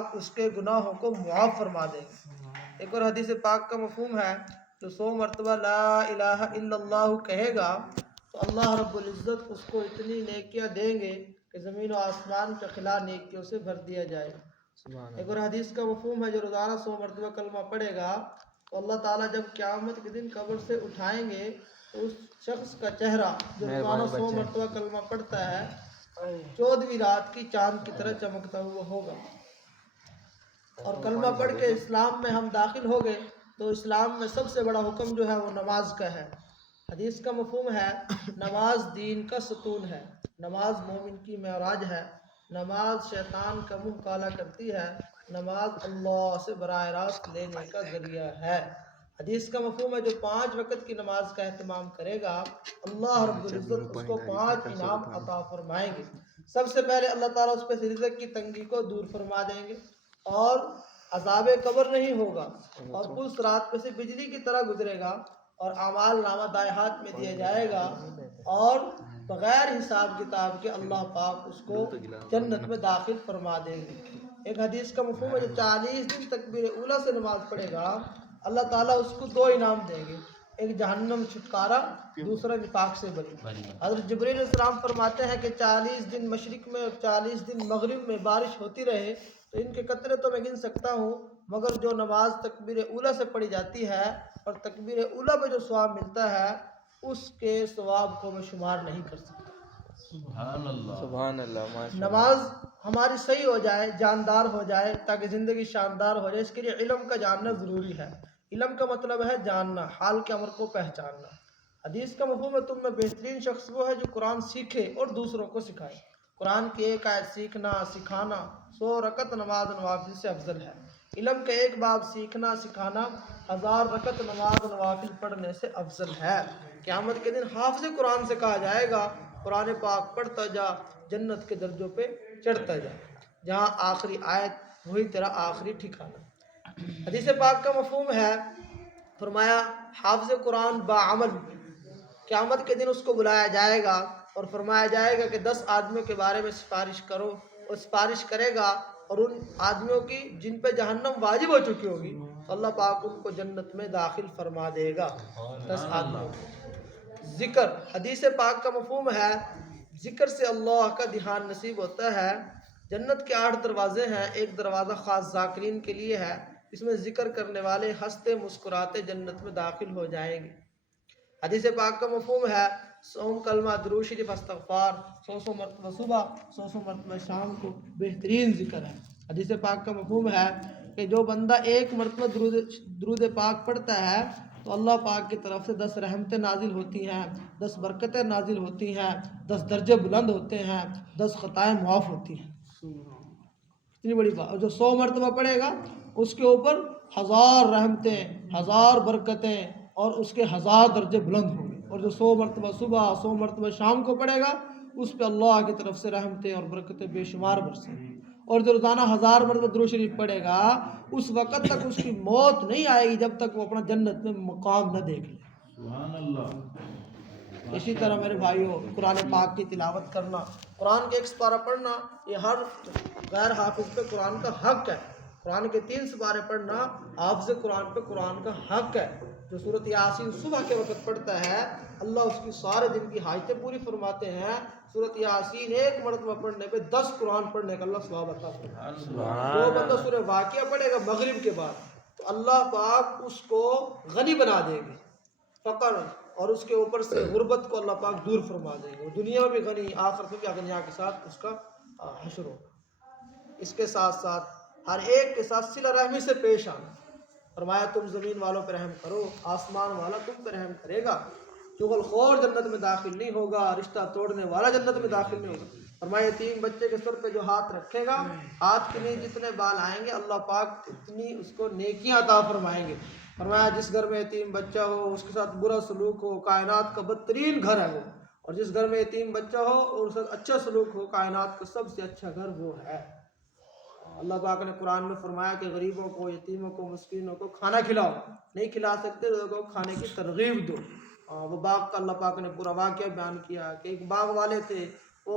پاک اس کے گناہوں کو معاف فرما دیں گے۔ ایک اور حدیث پاک کا مفہوم ہے جو 100 مرتبہ لا الہ الا اللہ کہے گا تو اللہ رب العزت اس کو اتنی نیکیاں دیں گے کہ زمین و آسمان کا خلا نیکیوں سے بھر دیا جائے گا۔ ایک اور حدیث کا مفہوم ہے جو روزانہ 100 مرتبہ کلمہ پڑھے گا تو اللہ تعالیٰ جب قیامت کے دن قبر سے اٹھائیں گے تو اس شخص کا چہرہ جو روزانہ 100 مرتبہ کلمہ پڑھتا ہے 14ویں رات کی چاند کی طرح چمکتا ہوا ہوگا۔ اور کلمہ پڑھ کے اسلام میں ہم داخل ہو گئے تو اسلام میں سب سے بڑا حکم جو ہے وہ نماز کا ہے۔ حدیث کا مفہوم ہے نماز دین کا ستون ہے، نماز مومن کی معراج ہے، نماز شیطان کا منہ کالا کرتی ہے، نماز اللہ سے براہ راست لینے کا ذریعہ ہے۔ حدیث کا مفہوم ہے جو 5 وقت کی نماز کا اہتمام کرے گا اللہ رب العزت اس کو 5 انعام عطا فرمائیں گے۔ سب سے پہلے اللہ تعالیٰ اس پہ رزق کی تنگی کو دور فرما دیں گے اور عذاب قبر نہیں ہوگا اور پل صراط پہ سے بجلی کی طرح گزرے گا اور اعمال نامہ دائیں ہاتھ میں دیا جائے گا اور بغیر حساب کتاب کے اللہ پاک اس کو جنت میں داخل فرما دیں گے۔ ایک حدیث کا مفہوم ہے جو 40 دن تکبیر اولیٰ سے نماز پڑھے گا اللہ تعالیٰ اس کو 2 انعام دیں گے، ایک جہنم چھٹکارا، دوسرا نفاق سے بری۔ حضرت جبرائیل علیہ السلام فرماتے ہیں کہ 40 دن مشرق میں اور 40 دن مغرب میں بارش ہوتی رہے تو ان کے قطرے تو میں گن سکتا ہوں مگر جو نماز تکبیر اولیٰ سے پڑھی جاتی ہے اور تکبیر اولیٰ پہ جو ثواب ملتا ہے اس کے ثواب کو میں شمار نہیں کر سکتا۔ سبحان اللہ، سبحان اللہ، ماشاء اللہ۔ نماز ہماری صحیح ہو جائے، جاندار ہو جائے تاکہ زندگی شاندار ہو جائے، اس کے لیے علم کا جاننا ضروری ہے۔ علم کا مطلب ہے جاننا، حال کے امر کو پہچاننا۔ حدیث کا مفہوم ہے تم میں بہترین شخص وہ ہے جو قرآن سیکھے اور دوسروں کو سکھائے۔ قرآن کی ایک آیت سیکھنا سکھانا 100 رکعت نماز نوافل سے افضل ہے۔ علم کا ایک باب سیکھنا سکھانا 1000 رکعت نماز نوافل پڑھنے سے افضل ہے۔ قیامت کے دن حافظ قرآن سے کہا جائے گا قرآن پاک پڑھتا جا، جنت کے درجوں پہ چڑھتا جا، جہاں آخری آیت وہی تیرا آخری ٹھکانہ۔ حدیث پاک کا مفہوم ہے فرمایا حافظ قرآن باعمل، قیامت کے دن اس کو بلایا جائے گا اور فرمایا جائے گا کہ 10 آدمیوں کے بارے میں سفارش کرو، اور سفارش کرے گا اور ان آدمیوں کی جن پہ جہنم واجب ہو چکی ہوگی تو اللہ پاک ان کو جنت میں داخل فرما دے گا۔ 10 آدمیوں کو ذکر، حدیث پاک کا مفہوم ہے ذکر سے اللہ کا دھیان نصیب ہوتا ہے۔ جنت کے 8 دروازے ہیں، ایک دروازہ خاص ذاکرین کے لیے ہے، اس میں ذکر کرنے والے ہنستے مسکراتے جنت میں داخل ہو جائیں گے۔ حدیث پاک کا مفہوم ہے 100 کلمہ درود شریف استغفار 100 مرتبہ صبح 100 مرتبہ شام کو بہترین ذکر ہے۔ حدیث پاک کا مفہوم ہے کہ جو بندہ 1 مرتبہ درود پاک پڑھتا ہے تو اللہ پاک کی طرف سے 10 رحمتیں نازل ہوتی ہیں، 10 برکتیں نازل ہوتی ہیں، 10 درجے بلند ہوتے ہیں، 10 خطائیں معاف ہوتی ہیں۔ اتنی بڑی بات، اور جو 100 مرتبہ پڑھے گا اس کے اوپر 1000 رحمتیں، 1000 برکتیں اور اس کے 1000 درجے بلند ہوں گے۔ اور جو 100 مرتبہ صبح 100 مرتبہ شام کو پڑھے گا اس پہ اللہ کی طرف سے رحمتیں اور برکتیں بے شمار برسیں گی۔ اور جو روزانہ 1000 مرتبہ درود شریف پڑھے گا اس وقت تک اس کی موت نہیں آئے گی جب تک وہ اپنا جنت میں مقام نہ دیکھ لے۔ سبحان اللہ۔ اسی طرح میرے بھائیوں قرآن پاک کی تلاوت کرنا، قرآن کے 1 سپارہ پڑھنا یہ ہر غیر حافظ پہ قرآن کا حق ہے۔ قرآن کے 3 سپارے پڑھنا حافظ قرآن پہ قرآن کا حق ہے۔ جو سورۃ یاسین صبح کے وقت پڑھتا ہے اللہ اس کی سارے دن کی حاجتیں پوری فرماتے ہیں۔ سورۃ یاسین 1 مرتبہ پڑھنے پہ 10 قرآن پڑھنے کا اللہ ثواب عطا فرماتا ہے۔ جو بندہ سورہ واقعہ پڑھے گا مغرب کے بعد تو اللہ پاک اس کو غنی بنا دیں گے، فقر اور اس کے اوپر سے غربت کو اللہ پاک دور فرما دیں گے، دنیا میں بھی غنی آخرت میں بھی اغنیا کے ساتھ اس کا حشر ہوگا۔ اس کے ساتھ ساتھ ہر ایک کے ساتھ صلہ رحمی سے پیش آنا۔ فرمایا تم زمین والوں پہ رحم کرو، آسمان والا تم پہ رحم کرے گا۔ چغل خور جنت میں داخل نہیں ہوگا، رشتہ توڑنے والا جنت میں داخل نہیں ہوگا۔ فرمایا یتیم بچے کے سر پہ جو ہاتھ رکھے گا ہاتھ کے نیچے جتنے بال آئیں گے اللہ پاک اتنی اس کو نیکیاں عطا فرمائیں گے۔ فرمایا جس گھر میں یتیم بچہ ہو اس کے ساتھ برا سلوک ہو کائنات کا بدترین گھر ہے وہ، اور جس گھر میں یتیم بچہ ہو اور اس کے ساتھ اچھا سلوک ہو کائنات کا سب سے اچھا گھر وہ ہے۔ اللہ پاک نے قرآن میں فرمایا کہ غریبوں کو، یتیموں کو، مسکینوں کو کھانا کھلاؤ، نہیں کھلا سکتے تو لوگوں کو کھانے کی ترغیب دو۔ وہ باغ کا اللہ پاک نے پورا واقعہ بیان کیا کہ ایک باغ والے تھے، وہ